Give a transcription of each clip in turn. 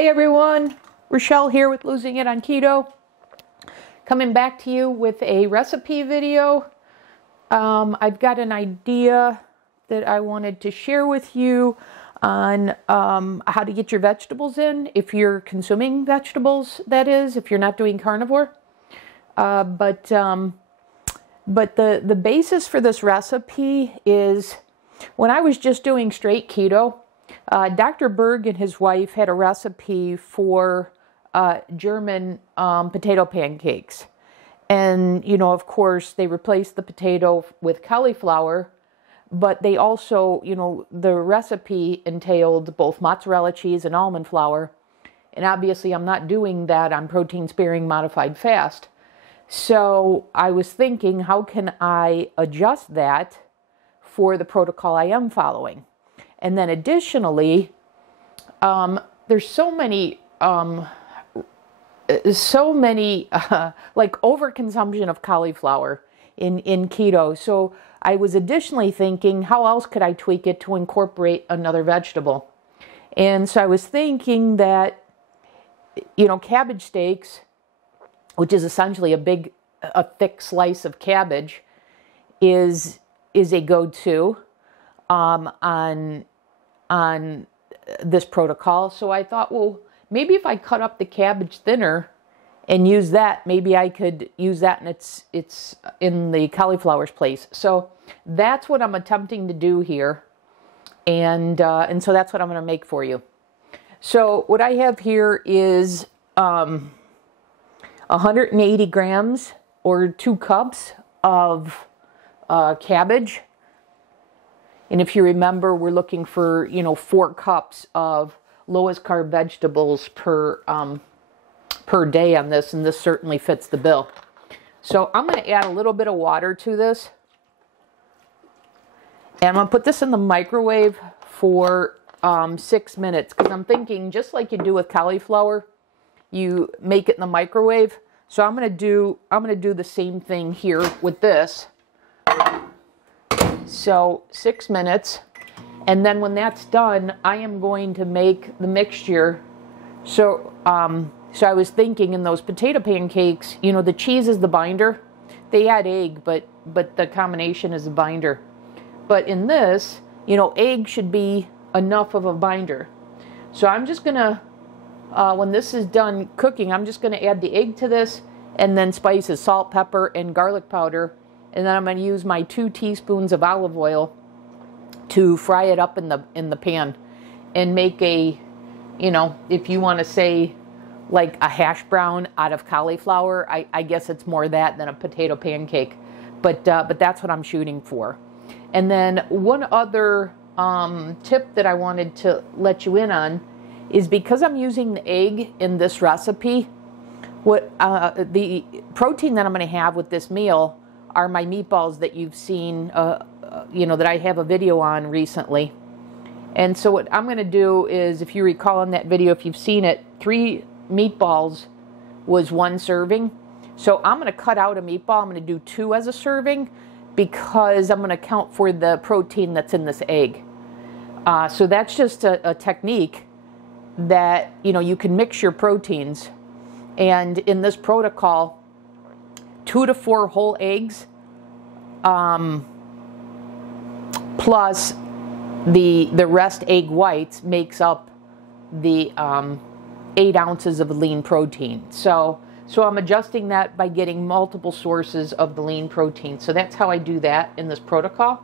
Hey everyone, Rochelle here with Losing It on Keto. Coming back to you with a recipe video. I've got an idea that I wanted to share with you on how to get your vegetables in, if you're consuming vegetables, that is, if you're not doing carnivore. But the basis for this recipe is when I was just doing straight keto, Dr. Berg and his wife had a recipe for German potato pancakes. And, you know, of course, they replaced the potato with cauliflower, but they also, you know, the recipe entailed both mozzarella cheese and almond flour. And obviously, I'm not doing that on protein-sparing modified fast. So I was thinking, how can I adjust that for the protocol I am following? And then additionally, there's so many like overconsumption of cauliflower in keto. So I was additionally thinking, how else could I tweak it to incorporate another vegetable? And so I was thinking that, you know, cabbage steaks, which is essentially a thick slice of cabbage, is a go-to on this protocol. So I thought, well, maybe if I cut up the cabbage thinner and use that, maybe I could use that, and it's in the cauliflower's place. So that's what I'm attempting to do here, and so that's what I'm going to make for you. So what I have here is 180 grams or 2 cups of cabbage. And if you remember, we're looking for, you know, 4 cups of lowest carb vegetables per day on this, and this certainly fits the bill. So I'm going to add a little bit of water to this. And I'm going to put this in the microwave for 6 minutes, because I'm thinking, just like you do with cauliflower, you make it in the microwave. So I'm going to do the same thing here with this. So 6 minutes, and then when that's done, I am going to make the mixture. So so I was thinking, in those potato pancakes, you know, the cheese is the binder. They add egg, but the combination is the binder. But in this, you know, egg should be enough of a binder. So I'm just gonna, when this is done cooking, I'm just gonna add the egg to this, and then spices, salt, pepper, and garlic powder. And then I'm going to use my 2 teaspoons of olive oil to fry it up in the pan and make a, you know, if you want to say like a hash brown out of cauliflower, I guess it's more that than a potato pancake. But that's what I'm shooting for. And then one other tip that I wanted to let you in on is, because I'm using the egg in this recipe, what the protein that I'm going to have with this meal are my meatballs that you've seen, you know, that I have a video on recently. And so what I'm going to do is, if you recall in that video, if you've seen it, 3 meatballs was 1 serving. So I'm going to cut out a meatball. I'm going to do 2 as a serving, because I'm going to count for the protein that's in this egg. So that's just a technique that, you know, you can mix your proteins. And in this protocol, 2 to 4 whole eggs, plus the rest egg whites makes up the 8 ounces of lean protein. So I'm adjusting that by getting multiple sources of the lean protein. So that's how I do that in this protocol.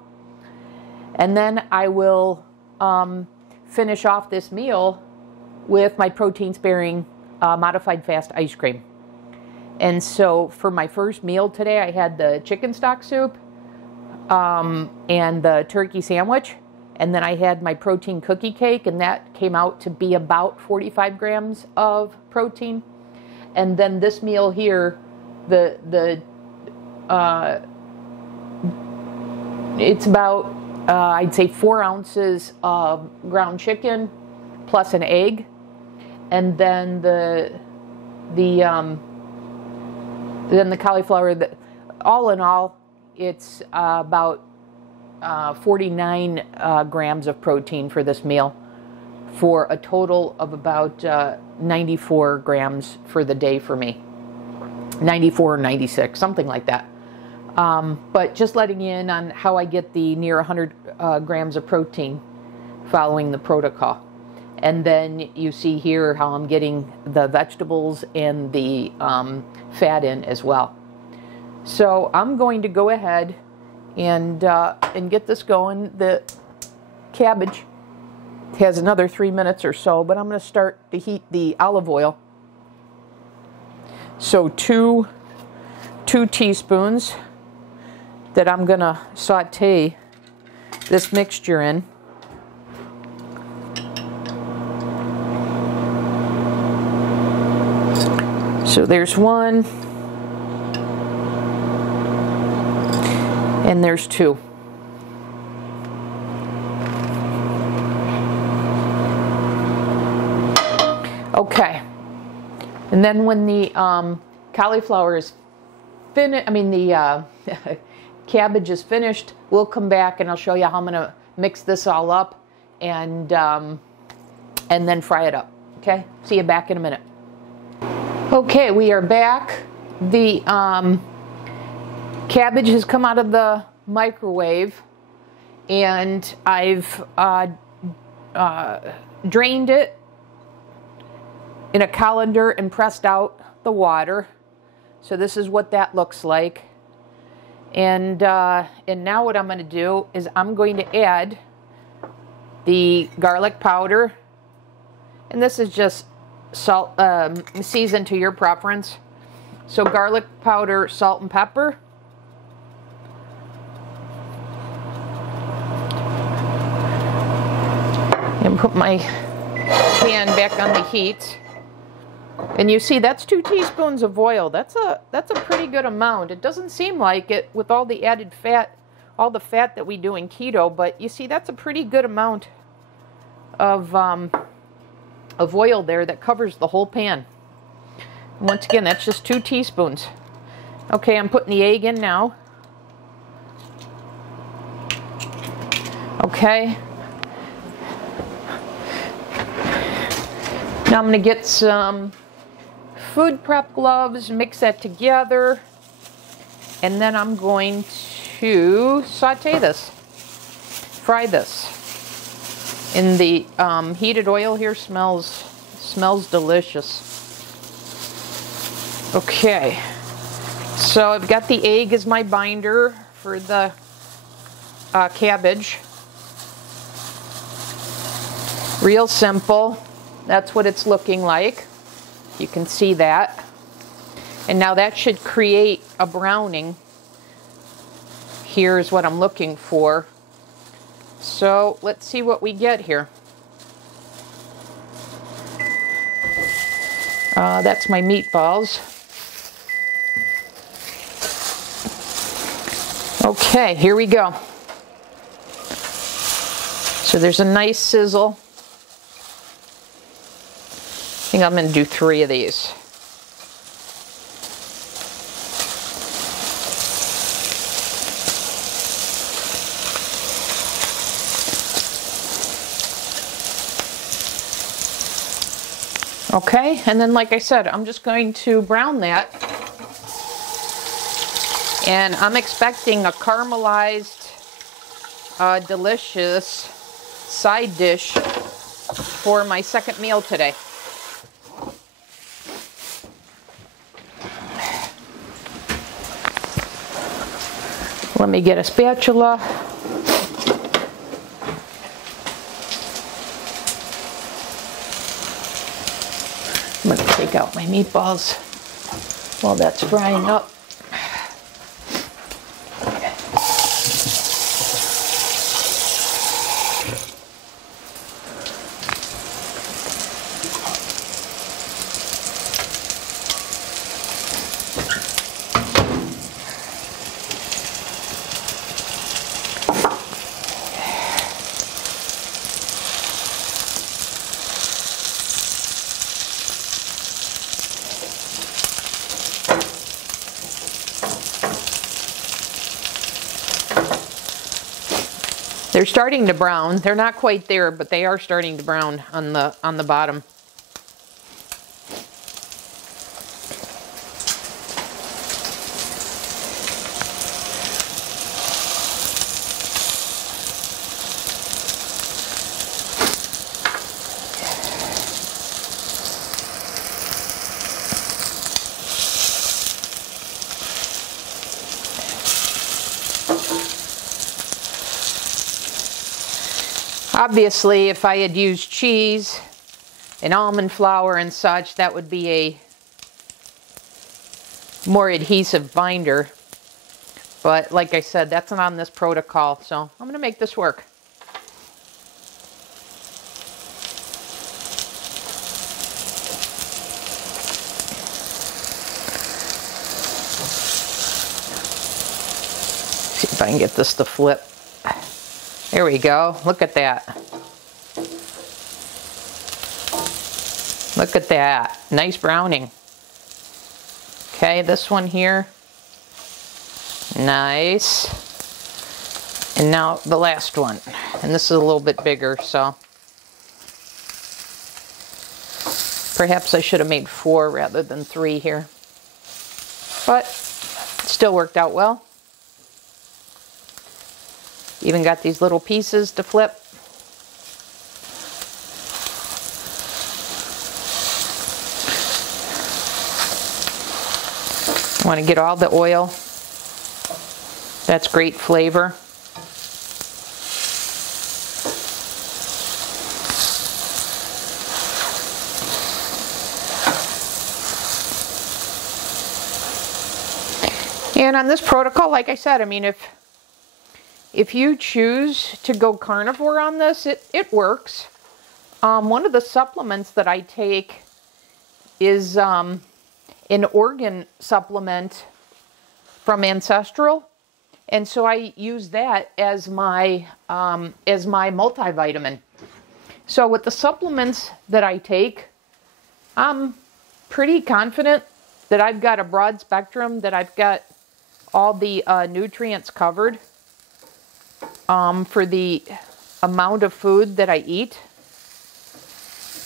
And then I will finish off this meal with my protein-sparing modified fast ice cream. And so for my first meal today, I had the chicken stock soup and the turkey sandwich. And then I had my protein cookie cake, and that came out to be about 45 grams of protein. And then this meal here, it's about, I'd say 4 ounces of ground chicken plus an egg. And then then the cauliflower, all in all, it's about 49 grams of protein for this meal for a total of about 94 grams for the day for me. 94 or 96, something like that. But just letting you in on how I get the near 100 grams of protein following the protocol. And then you see here how I'm getting the vegetables and the fat in as well. So I'm going to go ahead and get this going. The cabbage has another 3 minutes or so, but I'm going to start to heat the olive oil. So two teaspoons that I'm going to saute this mixture in. So there's one, and there's two. Okay, and then when the cauliflower is finished, the cabbage is finished, we'll come back and I'll show you how I'm going to mix this all up and then fry it up. Okay, see you back in a minute. Okay, we are back. The cabbage has come out of the microwave, and I've drained it in a colander and pressed out the water. So this is what that looks like. And now what I'm going to do is I'm going to add the garlic powder, and this is just salt, seasoned to your preference. So garlic powder, salt, and pepper. And put my pan back on the heat. And you see that's 2 teaspoons of oil. That's a pretty good amount. It doesn't seem like it with all the added fat, all the fat that we do in keto, but you see that's a pretty good amount of oil there that covers the whole pan. Once again, that's just 2 teaspoons. Okay, I'm putting the egg in now. Okay. Now I'm going to get some food prep gloves, mix that together, and then I'm going to saute this, fry this. In the heated oil here smells delicious. Okay, so I've got the egg as my binder for the cabbage. Real simple. That's what it's looking like. You can see that. And now that should create a browning. Here's what I'm looking for. So let's see what we get here. That's my meatballs. Okay, here we go. So there's a nice sizzle. I think I'm going to do 3 of these. Okay, and then like I said, I'm just going to brown that. And I'm expecting a caramelized, delicious side dish for my second meal today. Let me get a spatula. I'm going to take out my meatballs while that's frying up. They're starting to brown. They're not quite there, but they are starting to brown on the bottom. Obviously, if I had used cheese and almond flour and such, that would be a more adhesive binder. But like I said, that's not on this protocol, so I'm going to make this work. See if I can get this to flip. There we go. Look at that. Look at that. Nice browning. Okay, this one here. Nice. And now the last one. And this is a little bit bigger, so perhaps I should have made 4 rather than 3 here. But it still worked out well. Even got these little pieces to flip. Want to get all the oil. That's great flavor. And on this protocol, like I said, I mean, if you choose to go carnivore on this, it works. One of the supplements that I take is an organ supplement from Ancestral. And so I use that as my multivitamin. So with the supplements that I take, I'm pretty confident that I've got a broad spectrum, that I've got all the nutrients covered. For the amount of food that I eat.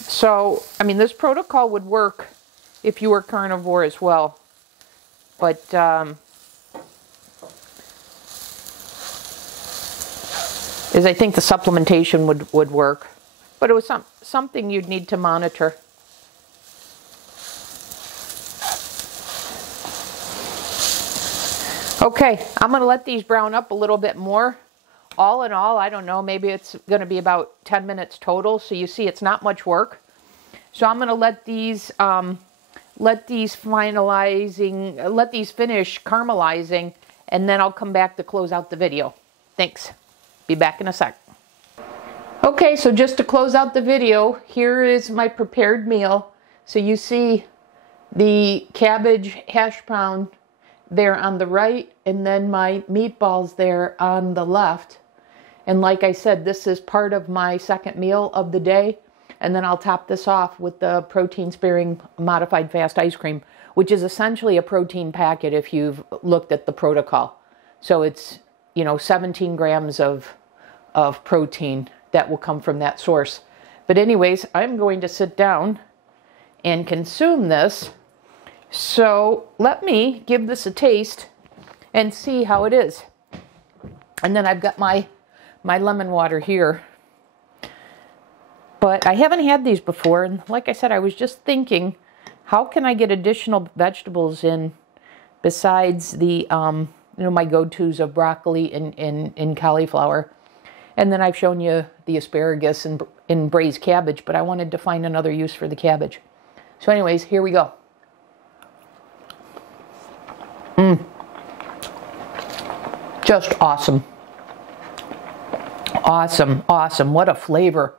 So, I mean, this protocol would work if you were carnivore as well. But, I think the supplementation would work. But it was something you'd need to monitor. Okay, I'm going to let these brown up a little bit more. All in all, I don't know, maybe it's going to be about 10 minutes total. So you see, it's not much work. So I'm going to let these finish caramelizing, and then I'll come back to close out the video. Thanks. Be back in a sec. Okay, so just to close out the video, here is my prepared meal. So you see the cabbage hash brown there on the right, and then my meatballs there on the left. And like I said, this is part of my second meal of the day. And then I'll top this off with the protein-sparing modified fast ice cream, which is essentially a protein packet if you've looked at the protocol. So it's, 17 grams of protein that will come from that source. But anyways, I'm going to sit down and consume this. So let me give this a taste and see how it is. And then I've got my lemon water here. But I haven't had these before, and like I said, I was just thinking, how can I get additional vegetables in besides the my go-tos of broccoli and cauliflower. And then I've shown you the asparagus and braised cabbage, but I wanted to find another use for the cabbage. So anyways, here we go. Just awesome. Awesome, awesome. What a flavor.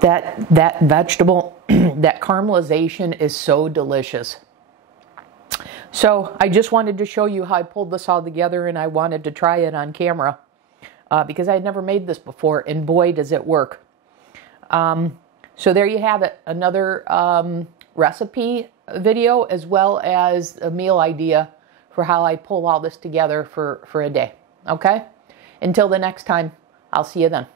That vegetable, that caramelization is so delicious. So I just wanted to show you how I pulled this all together, and I wanted to try it on camera because I had never made this before, and boy, does it work. So there you have it, another recipe video as well as a meal idea for how I pull all this together for a day. Okay? Until the next time, I'll see you then.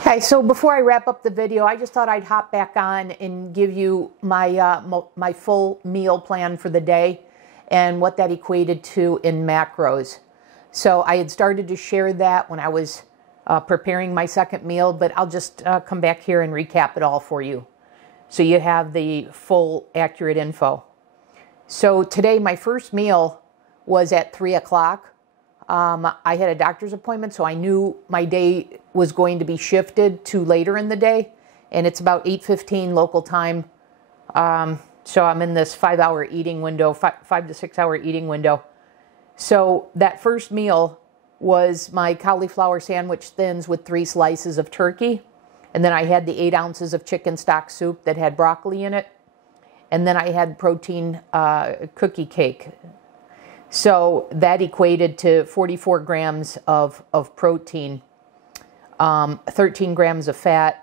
Okay, so before I wrap up the video, I just thought I'd hop back on and give you my, my full meal plan for the day and what that equated to in macros. So I had started to share that when I was preparing my second meal, but I'll just come back here and recap it all for you, so you have the full accurate info. So today my first meal was at 3 o'clock. I had a doctor's appointment, so I knew my day was going to be shifted to later in the day, and it's about 8:15 local time. So I'm in this 5-hour eating window, 5 to 6 hour eating window. So that first meal was my cauliflower sandwich thins with 3 slices of turkey. And then I had the 8 ounces of chicken stock soup that had broccoli in it. And then I had protein cookie cake. So that equated to 44 grams of protein, 13 grams of fat,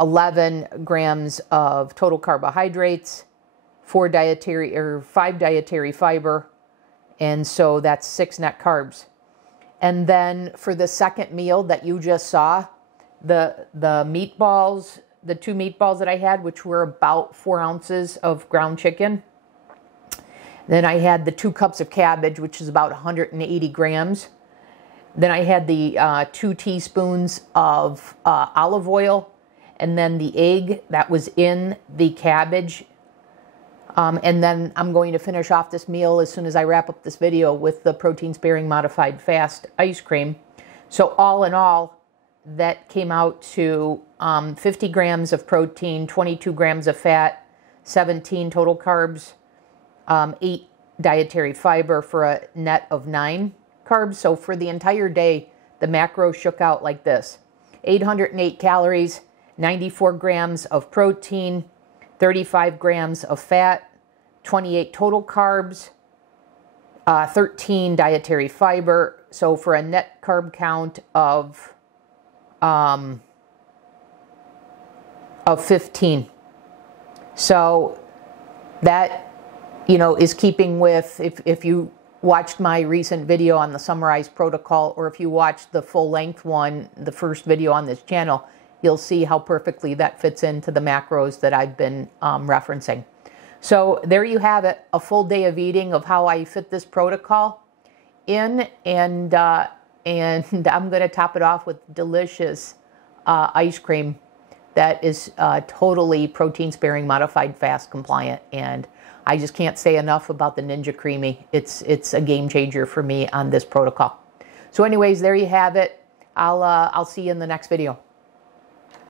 11 grams of total carbohydrates, 5 dietary fiber, and so that's 6 net carbs. And then for the second meal that you just saw, the meatballs, the 2 meatballs that I had, which were about 4 ounces of ground chicken. Then I had the 2 cups of cabbage, which is about 180 grams. Then I had the 2 teaspoons of olive oil, and then the egg that was in the cabbage. And then I'm going to finish off this meal as soon as I wrap up this video with the protein-sparing modified fast ice cream. So all in all, that came out to 50 grams of protein, 22 grams of fat, 17 total carbs, 8 dietary fiber for a net of 9 carbs. So for the entire day, the macros shook out like this: 808 calories, 94 grams of protein, 35 grams of fat, 28 total carbs, 13 dietary fiber. So for a net carb count of 15. So that, you know, is keeping with, if you watched my recent video on the summarized protocol, or if you watched the full length one, the first video on this channel, you'll see how perfectly that fits into the macros that I've been referencing. So there you have it, a full day of eating of how I fit this protocol in, and I'm going to top it off with delicious ice cream that is totally protein-sparing, modified fast compliant, and I just can't say enough about the Ninja Creamy. It's a game changer for me on this protocol. So anyways, there you have it. I'll see you in the next video.